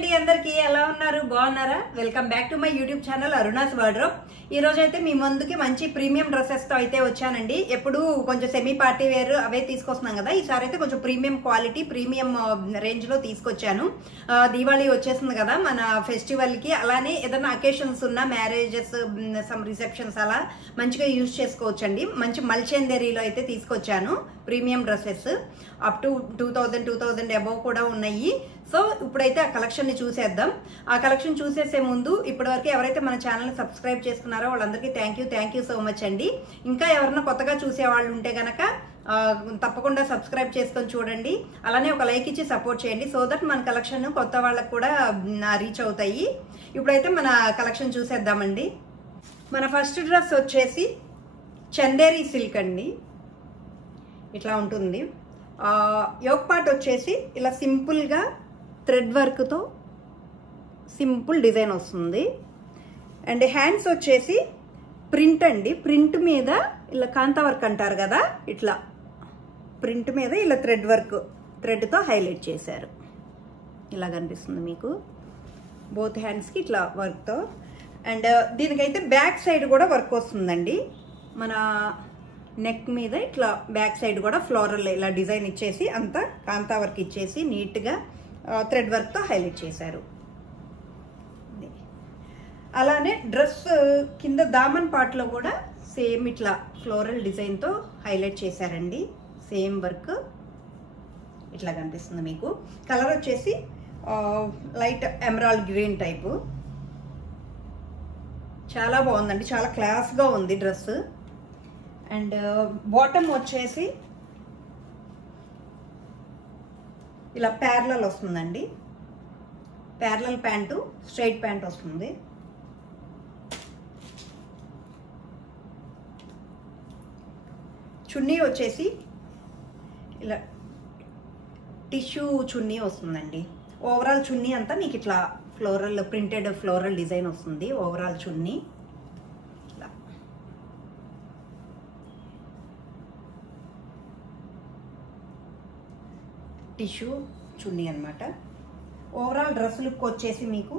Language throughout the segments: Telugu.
అండి అందరికీ ఎలా ఉన్నారు బాగున్నారా welcome back to my YouTube channel Aruna's wardrobe ఈ రోజు అయితే మీ ముందుకి మంచి ప్రీమియం డ్రెస్సెస్ తో అయితే వచ్చానండి ఎప్పుడు కొంచెం సెమీ పార్టీ వేర్ అవే తీసుకొస్తున్నాం కదా ఈసారి అయితే కొంచెం ప్రీమియం క్వాలిటీ ప్రీమియం రేంజ్ లో తీసుకొచ్చాను దీవాళీ వచ్చేస్తుంది కదా మన ఫెస్టివల్ కి అలానే ఏదైనా అకేషన్స్ ఉన్న మ్యారేజెస్ సమ్ రిసెప్షన్స్ అలా మంచిగా యూజ్ చేసుకోవచ్చండి మంచి మల్చందేరీలో అయితే తీసుకొచ్చాను premium dresses up to 2000 above కూడా ఉన్నాయి సో ఇప్పుడైతే ఆ కలెక్షన్ ని చూసేద్దాం ఆ కలెక్షన్ చూసేసే ముందు ఇప్పటివరకు ఎవరైతే మన ఛానల్ సబ్స్క్రైబ్ చేసుకున్నారో వాళ్ళందరికీ థ్యాంక్ యూ సో మచ్ అండి ఇంకా ఎవరైనా కొత్తగా చూసే వాళ్ళు ఉంటే గనక తప్పకుండా సబ్స్క్రైబ్ చేసుకొని చూడండి అలానే ఒక లైక్ ఇచ్చి సపోర్ట్ చేయండి సో దట్ మన కలెక్షన్ కొత్త వాళ్ళకు కూడా రీచ్ అవుతాయి ఇప్పుడైతే మన కలెక్షన్ చూసేద్దామండి మన ఫస్ట్ డ్రెస్ వచ్చేసి చందేరి సిల్క్ అండి ఇట్లా ఉంటుంది యోక్ పార్ట్ వచ్చేసి ఇలా సింపుల్గా థ్రెడ్ వర్క్తో సింపుల్ డిజైన్ వస్తుంది అండ్ హ్యాండ్స్ వచ్చేసి ప్రింట్ అండి ప్రింట్ మీద ఇలా కాంతా వర్క్ అంటారు కదా ఇట్లా ప్రింట్ మీద ఇలా థ్రెడ్ వర్క్ థ్రెడ్తో హైలైట్ చేశారు ఇలా కనిపిస్తుంది మీకు బోత్ హ్యాండ్స్కి ఇట్లా వర్క్తో అండ్ దీనికైతే బ్యాక్ సైడ్ కూడా వర్క్ వస్తుందండి మన నెక్ మీద ఇట్లా బ్యాక్ సైడ్ కూడా ఫ్లోరల్ ఇలా డిజైన్ ఇచ్చేసి అంతా కాంతా వర్క్ ఇచ్చేసి నీట్గా థ్రెడ్ వర్క్తో హైలైట్ చేశారు అలానే డ్రెస్ కింద దామన్ పార్ట్లో కూడా సేమ్ ఇట్లా ఫ్లోరల్ డిజైన్తో హైలైట్ చేశారండి సేమ్ వర్క్ ఇట్లా కనిపిస్తుంది మీకు కలర్ వచ్చేసి లైట్ ఎమరాల్డ్ గ్రీన్ టైపు చాలా బాగుందండి చాలా క్లాస్గా ఉంది డ్రెస్ అండ్ బాటమ్ వచ్చేసి ఇలా ప్యారలల్ వస్తుందండి ప్యారలల్ ప్యాంటు స్ట్రైట్ ప్యాంట్ వస్తుంది చున్నీ వచ్చేసి ఇలా టిష్యూ చున్నీ వస్తుందండి ఓవరాల్ చున్నీ అంతా మీకు ఇట్లా ఫ్లోరల్ ప్రింటెడ్ ఫ్లోరల్ డిజైన్ వస్తుంది ఓవరాల్ చున్నీ టిష్యూ చున్నీ అనమాట ఓవరాల్ డ్రెస్ లుక్ వచ్చేసి మీకు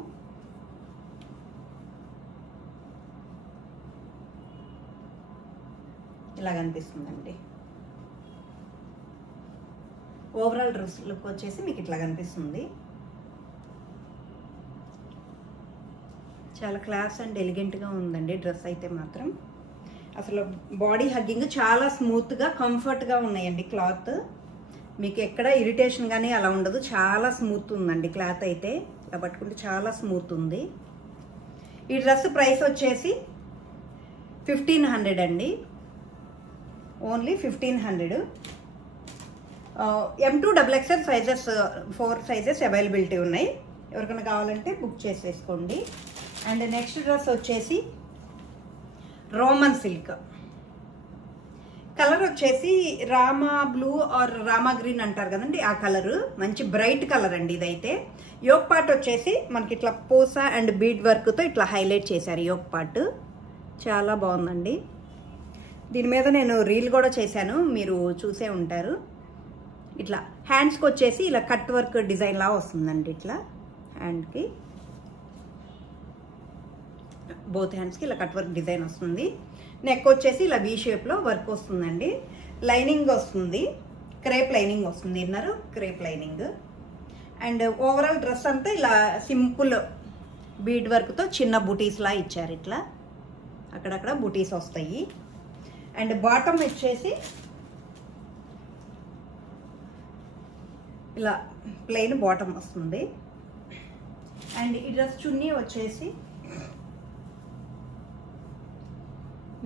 ఇలా కనిపిస్తుందండి ఓవరాల్ డ్రెస్ లుక్ వచ్చేసి మీకు ఇట్లా కనిపిస్తుంది చాలా క్లాస్ అండ్ ఎలిగెంట్గా ఉందండి డ్రెస్ అయితే మాత్రం అసలు బాడీ హగ్గింగ్ చాలా స్మూత్గా కంఫర్ట్గా ఉన్నాయండి క్లాత్ మీకు ఎక్కడ ఇరిటేషన్ కానీ అలా ఉండదు చాలా స్మూత్ ఉందండి క్లాత్ అయితే ఇలా పట్టుకుంటే చాలా స్మూత్ ఉంది ఈ డ్రెస్ ప్రైస్ వచ్చేసి 1500 అండి only 1500 M2XXL sizes 4 sizes availability ఉన్నాయి ఎవరికైనా కావాలంటే బుక్ చేసేసుకోండి అండ్ నెక్స్ట్ డ్రెస్ వచ్చేసి రోమన్ సిల్క్ కలర్ వచ్చేసి Rama blue or Rama green అంటారు కదండి ఆ కలర్ మంచి బ్రైట్ కలర్ అండి ఇదైతే యోక్ పార్ట్ వచ్చేసి మనకి ఇట్లా పూసా అండ్ బీడ్ వర్క్తో ఇట్లా హైలైట్ చేశారు యోక్ పార్ట్ చాలా బాగుందండి దీని మీద నేను రీల్ కూడా చేశాను మీరు చూసే ఉంటారు ఇట్లా హ్యాండ్స్కి వచ్చేసి ఇలా కట్ వర్క్ డిజైన్ లా వస్తుందండి ఇట్లా హ్యాండ్కి బోత్ హ్యాండ్స్కి ఇలా కట్ వర్క్ డిజైన్ వస్తుంది నెక్ వచ్చేసి ఇలా వీ షేప్లో వర్క్ వస్తుందండి లైనింగ్ వస్తుంది క్రేప్ లైనింగ్ వస్తుంది inner crepe lining and overall dress అంతా ఇలా సింపుల్ బీడ్ వర్క్తో చిన్న బూటీస్లా ఇచ్చారు ఇట్లా అక్కడక్కడ బూటీస్ వస్తాయి అండ్ బాటమ్ వచ్చేసి ఇలా ప్లెయిన్ బాటమ్ వస్తుంది అండ్ ఈ డ్రెస్ చున్నీ వచ్చేసి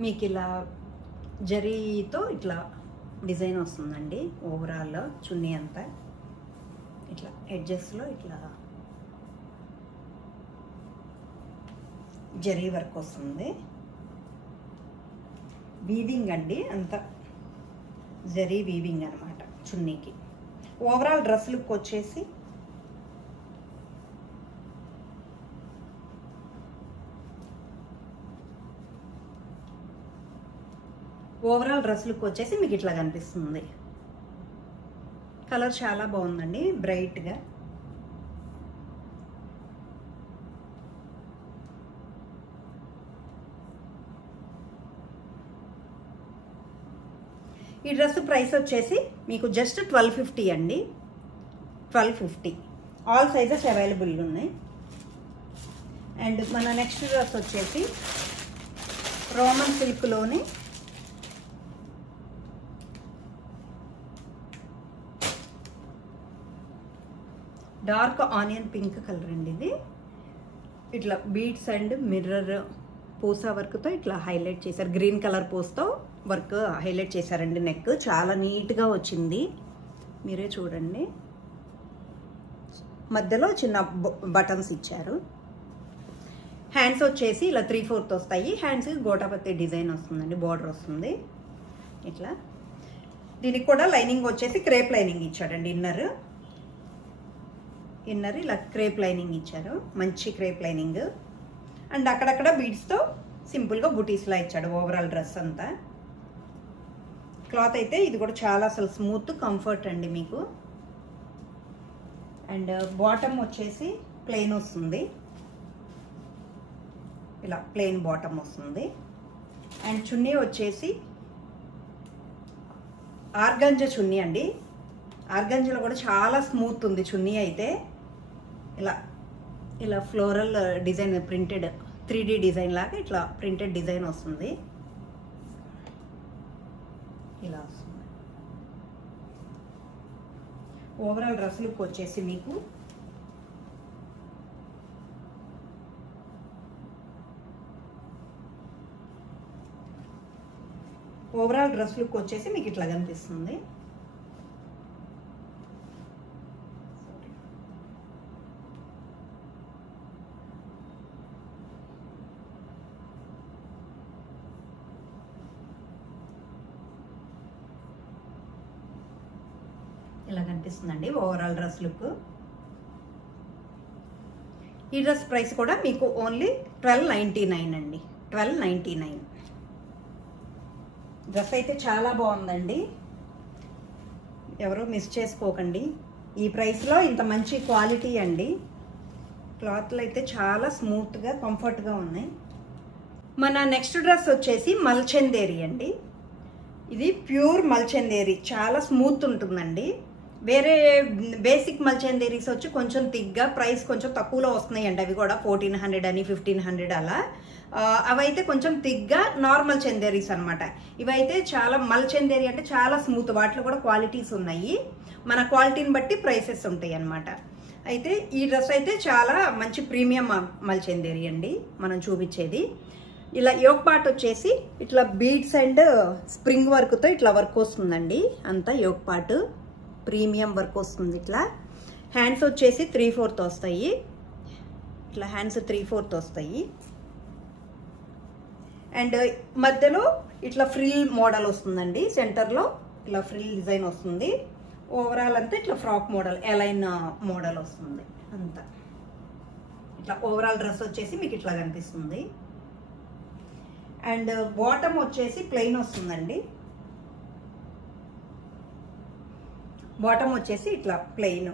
మీకు ఇలా జరీతో ఇట్లా డిజైన్ వస్తుందండి ఓవరాల్ చున్నీ అంతా ఇట్లా ఎడ్జెస్లో ఇట్లా జరీ వర్క్ వస్తుంది వీవింగ్ అండి అంతా జరీ వీవింగ్ అనమాట చున్నీకి ఓవరాల్ డ్రెస్ లుక్ వచ్చేసి మీకు ఇట్లా కనిపిస్తుంది కలర్ చాలా బాగుందండి బ్రైట్గా ఈ డ్రెస్ ప్రైస్ వచ్చేసి మీకు జస్ట్ 1250 అండి. 1250. ఆల్ సైజెస్ అవైలబుల్ ఉన్నాయి. అండ్ మన నెక్స్ట్ డ్రెస్ వచ్చేసి రోమన్ సిల్క్లోని డార్క్ ఆనియన్ పింక్ కలర్ అండి. ఇది ఇట్లా బీడ్స్ అండ్ మిర్రర్ పూసా వర్క్తో ఇట్లా హైలైట్ చేశారు. గ్రీన్ కలర్ పూస్తో వర్క్ హైలైట్ చేశారండి. నెక్ చాలా నీట్గా వచ్చింది, మీరే చూడండి. మధ్యలో చిన్న బటన్స్ ఇచ్చారు. హ్యాండ్స్ వచ్చేసి ఇలా 3/4 వస్తాయి. హ్యాండ్స్ గోటాపత్తి డిజైన్ వస్తుందండి, బార్డర్ వస్తుంది ఇట్లా. దీనికి కూడా లైనింగ్ వచ్చేసి క్రేప్ లైనింగ్ ఇచ్చాడండి. ఇన్నర్ ఇలా క్రేప్ లైనింగ్ ఇచ్చారు, మంచి క్రేప్ లైనింగ్. అండ్ అక్కడక్కడ బీడ్స్తో సింపుల్గా బుటీస్లా ఇచ్చాడు ఓవరాల్ డ్రెస్ అంతా. క్లాత్ అయితే ఇది కూడా చాలా అసలు స్మూత్ కంఫర్ట్ అండి మీకు. అండ్ బాటమ్ వచ్చేసి ప్లెయిన్ వస్తుంది, ఇలా ప్లెయిన్ బాటమ్ వస్తుంది. అండ్ చున్నీ వచ్చేసి ఆర్గంజా చున్నీ అండి. ఆర్గంజాలో కూడా చాలా స్మూత్ ఉంది చున్నీ అయితే. ఇలా floral design printed 3D design లాగా ఇట్లా ప్రింటెడ్ డిజైన్ వస్తుంది. ఇలా వస్తుంది. ఓవరాల్ డ్రెస్ లుక్ వచ్చేసి మీకు ఇట్లా కనిపిస్తుంది. ఇలా కనిపిస్తుందండి ఓవరాల్ డ్రెస్ లుక్. ఈ డ్రెస్ ప్రైస్ కూడా మీకు ఓన్లీ 1299 అండి. 1299. డ్రెస్ అయితే చాలా బాగుందండి, ఎవరు మిస్ చేసుకోకండి. ఈ ప్రైస్లో ఇంత మంచి క్వాలిటీ అండి. క్లాత్లు అయితే చాలా స్మూత్గా కంఫర్ట్గా ఉన్నాయి. మన నెక్స్ట్ డ్రెస్ వచ్చేసి మల్చందేరి అండి. ఇది ప్యూర్ మల్చందేరి, చాలా స్మూత్ ఉంటుందండి. వేరే బేసిక్ మల్చందేరీస్ వచ్చి కొంచెం థిక్గా ప్రైస్ కొంచెం తక్కువలో వస్తున్నాయండి. అవి కూడా 1400 అని 1500 అలా. అవైతే కొంచెం థిక్గా నార్మల్ చందేరీస్ అనమాట. ఇవైతే చాలా మల్చందేరి అంటే చాలా స్మూత్, వాటిలో కూడా క్వాలిటీస్ ఉన్నాయి. మన క్వాలిటీని బట్టి ప్రైసెస్ ఉంటాయి అన్నమాట. అయితే ఈ డ్రెస్ అయితే చాలా మంచి ప్రీమియం మల్చందేరి అండి మనం చూపించేది. ఇలా యోక్ పార్ట్ వచ్చేసి ఇట్లా బీడ్స్ అండ్ స్ప్రింగ్ వర్క్తో ఇట్లా వర్క్ వస్తుందండి. అంతా యోక్ పార్ట్ ప్రీమియం వర్క్ వస్తుంది. ఇట్లా హ్యాండ్స్ వచ్చేసి 3/4 వస్తాయి. ఇట్లా హ్యాండ్స్ 3/4 వస్తాయి. అండ్ మధ్యలో ఇట్లా ఫ్రిల్ మోడల్ వస్తుందండి. సెంటర్లో ఇలా ఫ్రిల్ డిజైన్ వస్తుంది. ఓవరాల్ అంతా ఇట్లా ఫ్రాక్ మోడల్, ఎలైన్ మోడల్ వస్తుంది అంతా. ఇట్లా ఓవరాల్ డ్రెస్ వచ్చేసి మీకు ఇట్లా కనిపిస్తుంది. అండ్ బాటమ్ వచ్చేసి ప్లెయిన్ వస్తుందండి. బాటమ్ వచ్చేసి ఇట్లా ప్లెయిన్.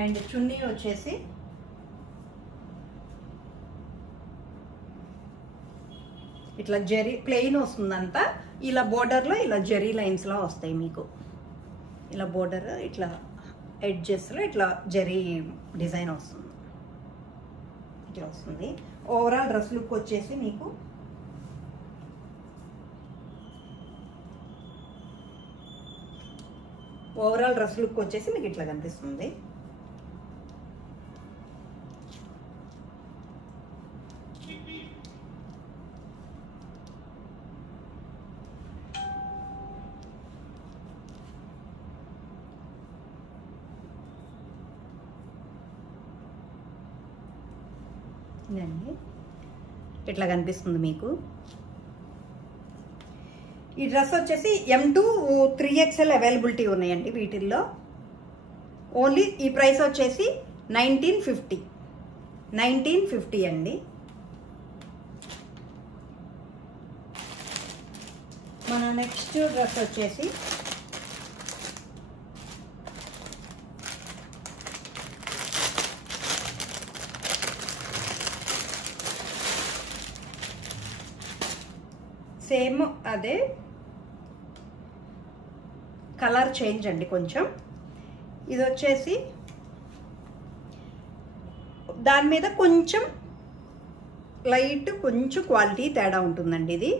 అండ్ చున్నీ వచ్చేసి ఇట్లా జెరీ ప్లెయిన్ వస్తుందంతా. ఇలా బోర్డర్లో ఇలా జెరీ లైన్స్లో వస్తాయి మీకు. ఇలా బోర్డర్ ఇట్లా ఎడ్జెస్లో ఇట్లా జెరీ డిజైన్ వస్తుంది, ఇట్లా వస్తుంది. ఓవరాల్ డ్రెస్ లుక్ వచ్చేసి మీకు ఇట్లా కనిపిస్తుంది. ఇట్లా కనిపిస్తుంది మీకు. ఈ డ్రెస్ వచ్చేసి M2 3XL అవైలబిలిటీ ఉన్నాయండి వీటిల్లో. ఓన్లీ ఈ ప్రైస్ వచ్చేసి 1950 అండి. మన నెక్స్ట్ డ్రెస్ వచ్చేసి సేమ్ అదే కలర్ చేంజ్ అండి కొంచెం. ఇది వచ్చేసి దాని మీద కొంచెం లైట్ కొంచెం క్వాలిటీ తేడా ఉంటుందండి. ఇది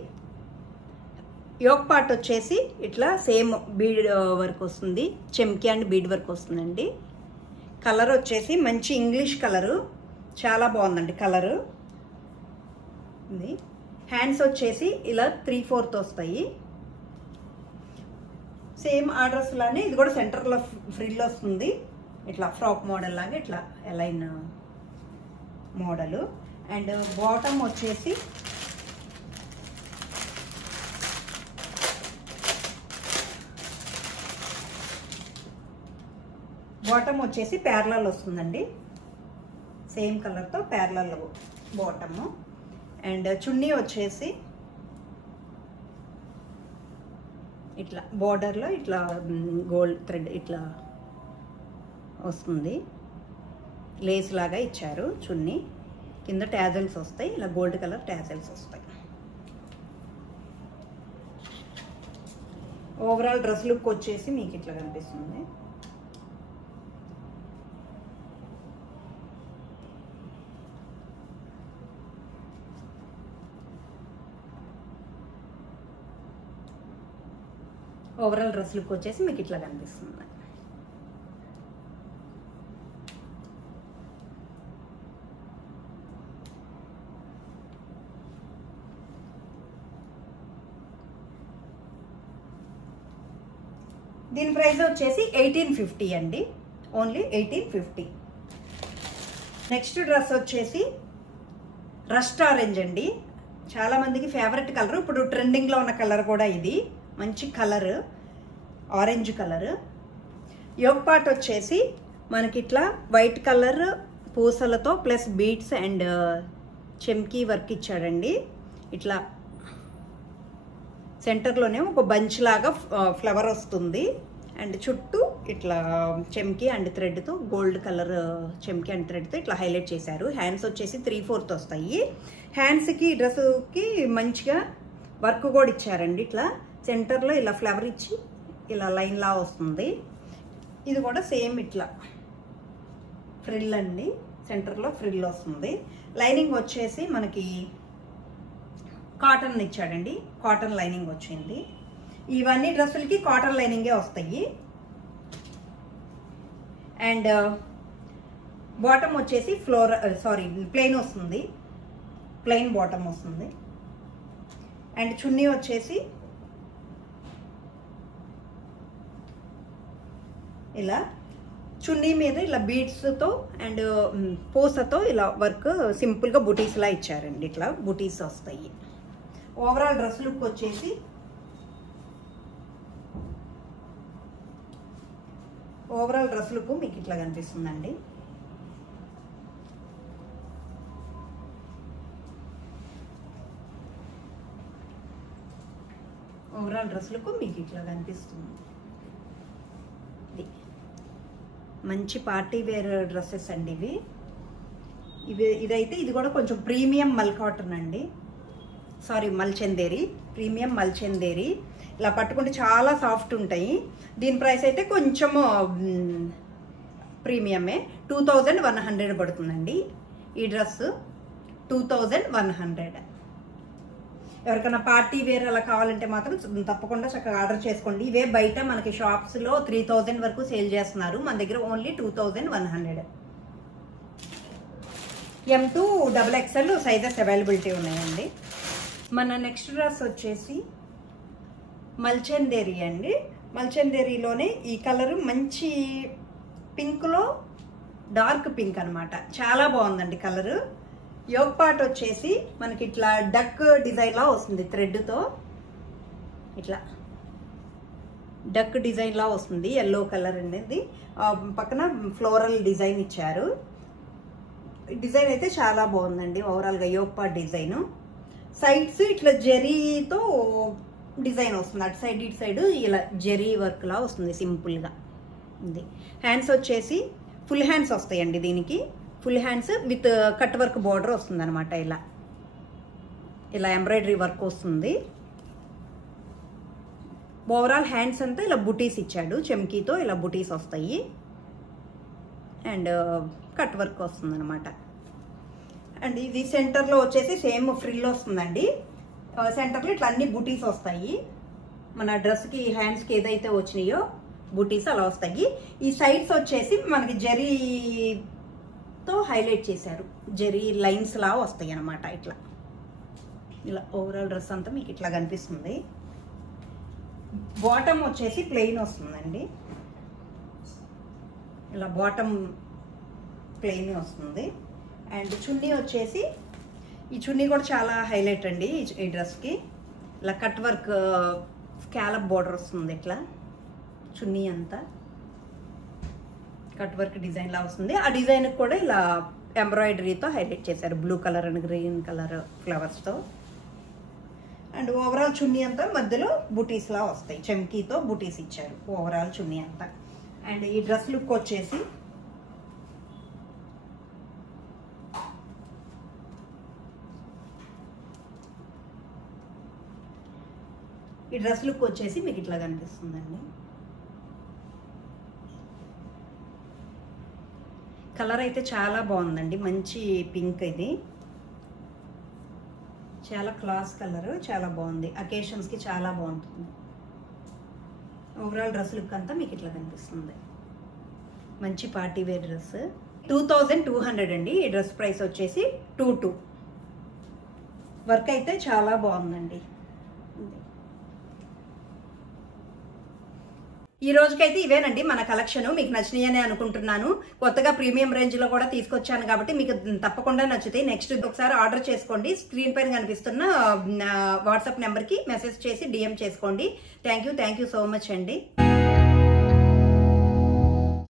యోక్ పార్ట్ వచ్చేసి ఇట్లా సేమ్ బీడ్ వర్క్ వస్తుంది, చెమ్కి అండ్ బీడ్ వర్క్ వస్తుందండి. కలర్ వచ్చేసి మంచి ఇంగ్లీష్ కలరు, చాలా బాగుందండి కలరు. ఇది హ్యాండ్స్ వచ్చేసి ఇలా 3/4 వస్తాయి. సేమ్ ఆర్డర్స్ లానే ఇది కూడా సెంటర్లో ఫ్రిల్ వస్తుంది, ఇట్లా ఫ్రాక్ మోడల్ లాగా ఇట్లా ఎలైన్ మోడలు. అండ్ బాటమ్ వచ్చేసి ప్యారలల్ వస్తుందండి, సేమ్ కలర్తో ప్యారలల్ బాటము. అండ్ చున్నీ వచ్చేసి ఇట్లా బోర్డర్లో ఇట్లా గోల్డ్ థ్రెడ్ ఇట్లా వస్తుంది, లేస్ లాగా ఇచ్చారు చున్నీ. కింద ట్యాజల్స్ వస్తాయి, ఇలా గోల్డ్ కలర్ ట్యాజల్స్ వస్తాయి. ఓవరాల్ డ్రెస్ లుక్ వచ్చేసి మీకు ఇట్లా కనిపిస్తుంది. ఓవరాల్ డ్రెస్ లుక్ వచ్చేసి మీకు ఇట్లా కనిపిస్తుంది. దీని ప్రైస్ వచ్చేసి 1850 అండి, ఓన్లీ 1850. నెక్స్ట్ డ్రెస్ వచ్చేసి రస్ట్ ఆరెంజ్ అండి, చాలా మందికి ఫేవరెట్ కలర్, ఇప్పుడు ట్రెండింగ్లో ఉన్న కలర్ కూడా ఇది. మంచి colour, orange colour. Yoke part వచ్చేసి మనకి ఇట్లా వైట్ కలర్ పూసలతో ప్లస్ బీడ్స్ అండ్ చెమ్కీ వర్క్ ఇచ్చాడండి. ఇట్లా సెంటర్లోనే ఒక బంచ్ లాగా ఫ్లవర్ వస్తుంది. అండ్ చుట్టూ ఇట్లా చెమ్కీ అండ్ థ్రెడ్తో గోల్డ్ కలర్ చెమ్కీ అండ్ థ్రెడ్తో ఇట్లా హైలైట్ చేశారు. హ్యాండ్స్ వచ్చేసి 3/4 వస్తాయి. హ్యాండ్స్కి డ్రెస్కి మంచిగా వర్క్ కూడా ఇచ్చారండి. ఇట్లా సెంటర్లో ఇలా ఫ్లవర్ ఇచ్చి ఇలా లైన్ లా వస్తుంది. ఇది కూడా సేమ్ ఇట్లా ఫ్రిల్ అండి, సెంటర్లో ఫ్రిల్ వస్తుంది. లైనింగ్ వచ్చేసి మనకి కాటన్ ఇచ్చాడండి, కాటన్ లైనింగ్ వచ్చింది. ఇవన్నీ డ్రెస్సులకి కాటన్ లైనింగే వస్తాయి. అండ్ బాటమ్ వచ్చేసి ప్లెయిన్ వస్తుంది, ప్లెయిన్ బాటమ్ వస్తుంది. అండ్ చున్నీ వచ్చేసి ఇలా చున్నీ మీద ఇలా బీడ్స్తో అండ్ పూసతో ఇలా వర్క్ సింపుల్గా బుటీస్లా ఇచ్చారండి. ఇట్లా బుటీస్ వస్తాయి. ఓవరాల్ డ్రెస్ లుక్ వచ్చేసి మీకు ఇట్లా కనిపిస్తుందండి. ఓవరాల్ డ్రెస్ లుక్ మీకు ఇట్లా కనిపిస్తుంది. మంచి పార్టీ వేర్ డ్రెస్సెస్ అండి ఇదైతే ఇది కూడా కొంచెం ప్రీమియం మల్ కాటన్ అండి, మల్చందేరి, ప్రీమియం మల్చందేరి. ఇలా పట్టుకుంటే చాలా సాఫ్ట్ ఉంటాయి. దీని ప్రైస్ అయితే కొంచెము ప్రీమియమే, 2100 పడుతుందండి ఈ డ్రెస్. 2100. ఎవరికైనా పార్టీ వేర్ అలా కావాలంటే మాత్రం తప్పకుండా చక్కగా ఆర్డర్ చేసుకోండి. ఇవే బయట మనకి షాప్స్లో 3000 వరకు సేల్ చేస్తున్నారు, మన దగ్గర only 2100. M2 XXL sizes availability ఉన్నాయండి. మన నెక్స్ట్ డ్రెస్ వచ్చేసి మల్చందేరి అండి. మల్చందేరిలోనే ఈ కలర్ మంచి పింక్లో డార్క్ పింక్ అనమాట, చాలా బాగుందండి కలరు. యోక్ పార్ట్ వచ్చేసి మనకి ఇట్లా డక్ డిజైన్ లా వస్తుంది, థ్రెడ్తో ఇట్లా డక్ డిజైన్ లా వస్తుంది. ఎల్లో కలర్ అనేది పక్కన ఫ్లోరల్ డిజైన్ ఇచ్చారు. డిజైన్ అయితే చాలా బాగుందండి ఓవరాల్గా యోక్ పార్ట్ డిజైన్. సైడ్స్ ఇట్లా జెరీతో డిజైన్ వస్తుంది, అటు సైడ్ ఇటు సైడ్ ఇలా జెరీ వర్క్ లా వస్తుంది సింపుల్గా. ఇది హ్యాండ్స్ వచ్చేసి ఫుల్ హ్యాండ్స్ వస్తాయండి దీనికి. Full hands with cut work border వస్తుంది అనమాట. ఇలా ఎంబ్రాయిడరీ వర్క్ వస్తుంది. ఓవరాల్ హ్యాండ్స్ అంతా ఇలా బుటీస్ ఇచ్చాడు, చెమ్కీతో ఇలా బుటీస్ వస్తాయి అండ్ కట్ వర్క్ వస్తుంది అనమాట. అండ్ ఇది సెంటర్లో వచ్చేసి సేమ్ ఫ్రిల్ వస్తుందండి. సెంటర్లో ఇట్లా అన్ని బుటీస్ వస్తాయి. మన డ్రెస్కి హ్యాండ్స్కి ఏదైతే వచ్చినాయో బుటీస్ అలా వస్తాయి. ఈ సైడ్స్ వచ్చేసి మనకి జరీతో హైలైట్ చేశారు, జరీ లైన్స్ లా వస్తాయి అన్నమాట. ఇట్లా ఇలా ఓవరాల్ డ్రెస్ అంతా మీకు ఇట్లా కనిపిస్తుంది. బాటమ్ వచ్చేసి ప్లెయిన్ వస్తుందండి, ఇలా బాటమ్ ప్లెయిన్ వస్తుంది. అండ్ చున్నీ వచ్చేసి ఈ చున్నీ కూడా చాలా హైలైట్ అండి ఈ డ్రెస్కి. ఇలా కట్ వర్క్ స్కాలప్ బోర్డర్ వస్తుంది, ఇట్లా చున్నీ అంతా కట్ వర్క్ డిజైన్ లా వస్తుంది. ఆ డిజైన్ కూడా ఇలా ఎంబ్రాయిడరీతో హైలైట్ చేశారు, blue colour and green colour ఫ్లవర్స్తో. అండ్ ఓవరాల్ చున్నీ అంతా మధ్యలో బుటీస్ లా వస్తాయి, చెమ్కీతో బుటీస్ ఇచ్చారు ఓవరాల్ చున్నీ అంతా. అండ్ ఈ డ్రెస్ లుక్ వచ్చేసి మీకు ఇట్లా కనిపిస్తుందండి. కలర్ అయితే చాలా బాగుందండి, మంచి పింక్. ఇది చాలా క్లాస్ కలర్, చాలా బాగుంది, అకేషన్స్కి చాలా బాగుంటుంది. ఓవరాల్ డ్రెస్ లుక్ అంతా మీకు ఇట్లా కనిపిస్తుంది, మంచి పార్టీ వేర్ డ్రెస్. 2200 అండి ఈ డ్రెస్ ప్రైస్ వచ్చేసి. 22 వర్క్ అయితే చాలా బాగుందండి. ఈ రోజుకైతే ఇవేనండి మన కలెక్షన్. మీకు నచ్చినాయని అనుకుంటున్నాను. కొత్తగా ప్రీమియం రేంజ్ లో కూడా తీసుకొచ్చాను కాబట్టి మీకు తప్పకుండా నచ్చుతాయి. నెక్స్ట్ ఒకసారి ఆర్డర్ చేసుకోండి. స్క్రీన్ పైన కనిపిస్తున్న వాట్సాప్ నెంబర్ కి మెసేజ్ చేసి DM చేసుకోండి. థ్యాంక్ యూ సో మచ్ అండి.